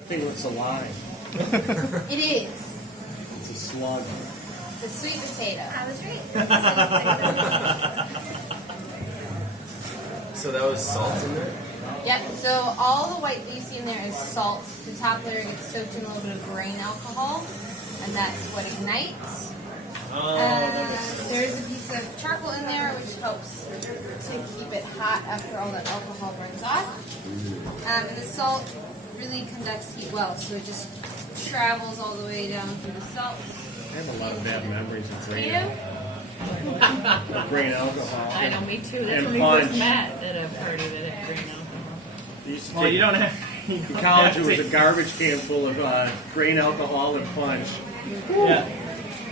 I think it's a lie. It is. It's a slug. It's a sweet potato. I was right. So that was salt in there? Yep, so all the white that you see in there is salt. The top layer gets soaked in a little bit of grain alcohol, and that's what ignites. There's a piece of charcoal in there, which helps to keep it hot after all that alcohol burns off. And the salt really conducts heat well, so it just travels all the way down through the salt. I have a lot of bad memories of grain. You? Grain alcohol. I know, me too. That's And when we punch. first met at a party that had grain alcohol. You used to Well, take- you don't have. in college, it was a garbage can full of grain alcohol and punch. Yeah.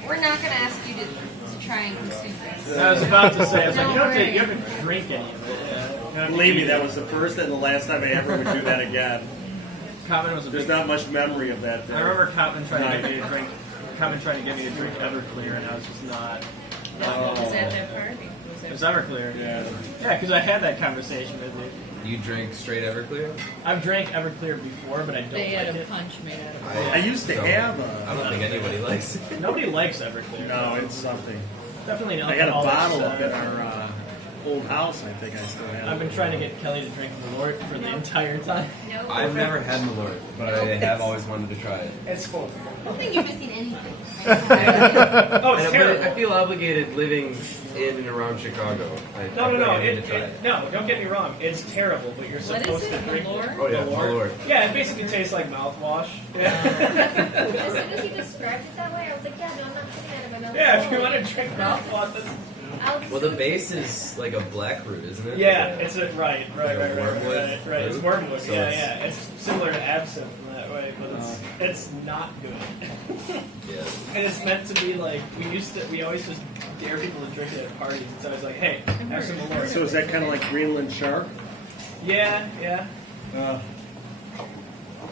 We're not going to ask you to try and consume this. I was about to say, I was like, Don't you don't worry. you have to drink any of it. You don't have to Believe me, eat that it. was the first and the last time I ever would do that again. Common was a There's big. not much memory of that there. I remember Common trying to get me to drink. Common trying to get me to drink Everclear, and I was just not. That was at that party. It was Everclear. Yeah. Yeah, because I had that conversation with you. You drink straight Everclear? I've drank Everclear before, but I don't They had like a it. punch made out of it. I used to have I don't think anybody likes it. Nobody likes Everclear. No, it's something. Definitely an I had a alcoholic bottle up side. in our old house. I think I still have. I've been trying to get Kelly to drink Malort for the entire time. I've never had Malort, but I have always wanted to try it. It's full. I don't think you're missing anything. Oh, it's And terrible. I feel obligated living in and around Chicago. I No. feel like I need to try it. No, don't get me wrong. It's terrible, but you're What supposed is to it, drink Malort? Oh yeah, Malort. Yeah, it basically tastes like mouthwash. Yeah. As soon as he described it that way, I was like, yeah, no, I'm not putting that in my mouth. Yeah, if you want to drink mouthwash, that's... I'll just Well, the base is like a black root, isn't it? Yeah, Like a- it's a, right. wormwood Right, it's root? wormwood. So Yeah, it's- yeah. It's similar to absinthe in that way, but it's not good. Yeah. And it's meant to be like we always just dare people to drink it at parties. It's always like, hey, have some Malort. So is that kind of like Greenland Shark? Yeah.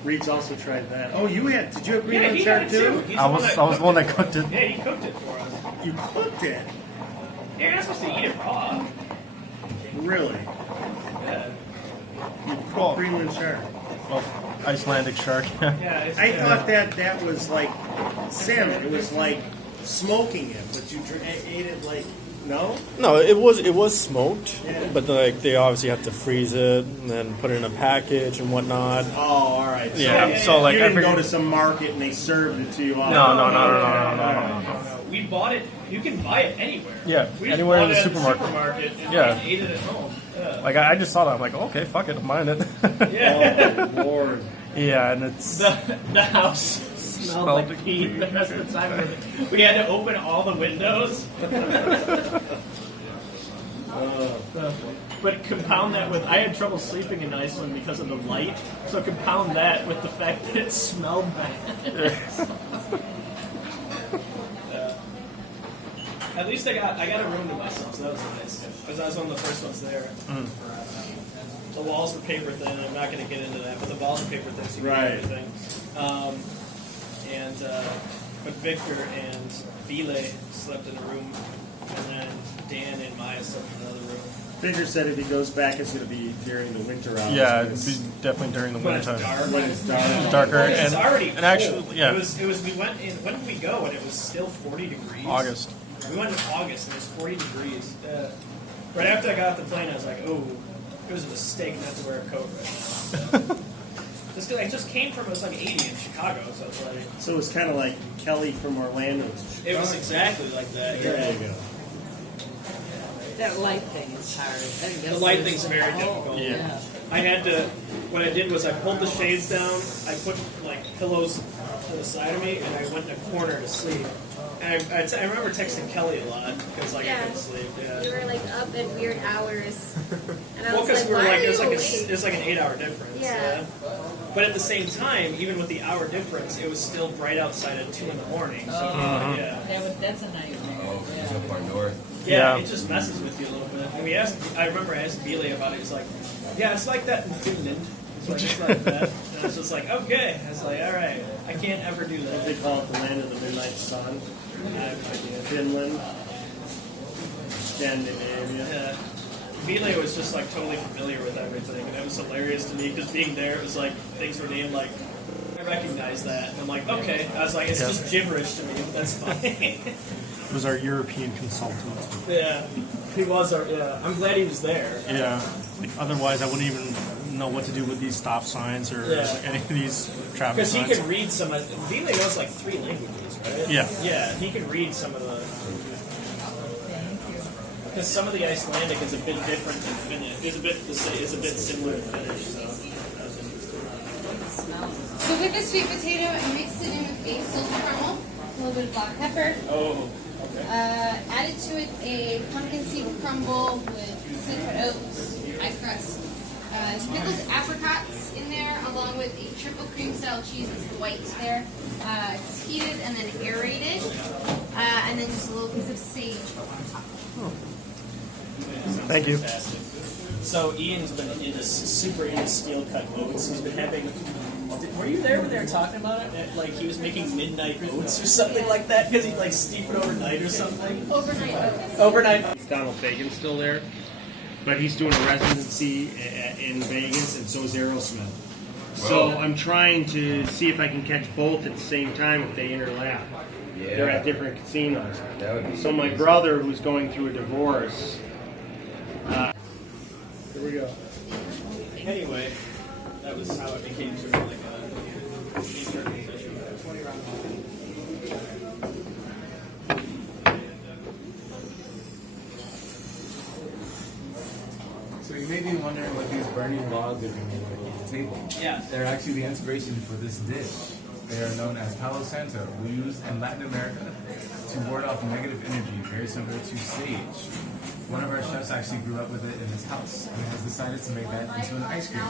Reed's also tried that. Oh, you had? Did you have Yeah, Greenland he Shark had it too. He's I was the one that cooked it. Yeah, he cooked it for us. You cooked it? Yeah, you're not supposed to eat it raw. Really? Yeah. You cooked Well- Greenland Shark? Well, Icelandic shark. Yeah. It's, I thought that was like salmon. It was like smoking it, but you ate it like no. No, it was smoked, Yeah. but like they obviously have to freeze it and then put it in a package and whatnot. Oh, all right. So Yeah, so like you I didn't go figured. to some market and they served it to you. All No. No. We bought it. You can buy it anywhere. Yeah, We just anywhere in bought the it at supermarket. and Yeah. ate it at home. Yeah. Like I just saw that, I'm like, okay, fuck it, I'm buying it. Yeah. Oh Lord. Yeah, and it's The house smelled like pee the rest of the time. We had to open all the windows. But compound that with, I had trouble sleeping in Iceland because of the light. So compound that with the fact that it smelled bad. At least I got a room to myself, so that was nice. Because I was one of the first ones there. The walls were paper thin. I'm not going to get into that, but the walls were paper thin, so you could Right. do everything. But Victor and Vile slept in a room, and then Dan and Maya slept in another room. Victor said if he goes back, it's going to be during the winter hours. yeah, when it'd it's- be definitely during the When it's winter time. dark. when it's dark. It's darker Well, it's and already and actually, cold. yeah, It was. We went in. When did we go? And it was still 40 degrees. August. We went in August and it was 40 degrees. Right after I got off the plane, I was like, oh, it was a mistake not to wear a coat right now. Just 'cause I just came from, it was like 80 in Chicago, so it's like, So it was kind of like Kelly from Orlando. it was exactly like that. There Yeah. you go. That light thing is hard. I think The that's light thing's very difficult. Yeah. I had to, what I did was I pulled the shades down, I put like pillows to the side of me, and I went in a corner to sleep. And I remember texting Kelly a lot, because like I Yeah. couldn't sleep, yeah. You were like up at weird hours. And I Well, was because like, we're why like are it was you like awake? it was like an 8-hour difference. Yeah. But at the same time, even with the hour difference, it was still bright outside at 2 in the morning. So yeah, That's a nightmare. Oh, so far north. yeah, Yeah. it just messes with you a little bit. And I remember I asked Billy about it. He's like, "Yeah, it's like that in Finland." It's like that. And it's just like, okay. I was like, all right, I can't ever do What they that. call it, the land of the midnight sun. I have no idea. Finland, Scandinavia. Yeah. Vile was just like totally familiar with everything, and it was hilarious to me because being there, it was like things were named like recognize that. And I'm like, okay. I was like, it's just gibberish to me, but that's fine. It was our European consultant. Yeah, he was. I'm glad he was there. Yeah. Like, otherwise, I wouldn't even know what to do with these stop signs or any of these traffic Because he signs. could read some of. Delice knows like 3 languages, right? Yeah. Yeah, he could read some of the. Because some of the Icelandic is a bit different than Finnish. Is a bit similar to Finnish. So that was interesting. So with the sweet potato, I mixed it in with a silver caramel, a little bit of black pepper. Oh. Added to it a pumpkin seed crumble with cinnamon oats, pie crust, pickled apricots in there, along with a triple cream style cheese. It's white there. It's heated and then aerated, and then just a little piece of sage on top. Thank you. Fantastic. So Ian's been super into steel cut oats. He's been having. Were you there when they were talking about it? Like he was making midnight oats or something like that because he'd like steep it overnight or something. Overnight oats. Overnight. Donald Fagen's still there, but he's doing a residency in Vegas, and so is Aerosmith. So I'm trying to see if I can catch both at the same time if they interlap. Yeah. They're at different casinos. That would be So my amazing. brother, who's going through a divorce. Here we go. Anyway, that was how it became sort of like a neat organization. So you may be wondering what these burning logs are doing on the table. Yeah. They're actually the inspiration for this dish. They are known as Palo Santo, used in Latin America to ward off negative energy, very similar to sage. One of our chefs actually grew up with it in his house and has decided to make that into an ice cream.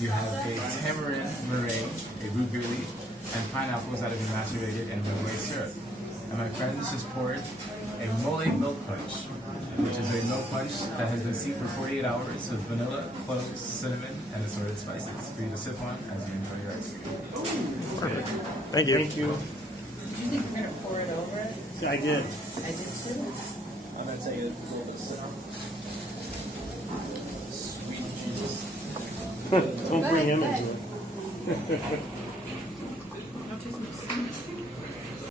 You have a tamarind meringue, a root beer leaf, and pineapples that have been macerated in Midway syrup. And my friends just poured a mole milk punch, which is a milk punch that has been steeped for 48 hours with vanilla, cloves, cinnamon, and assorted spices for you to sip on as you enjoy your ice cream. Perfect. Thank you. Thank you. Did you think we're gonna pour it over it? I did. I did too. I'm gonna take it a little bit sweet juice. Don't bring him into it.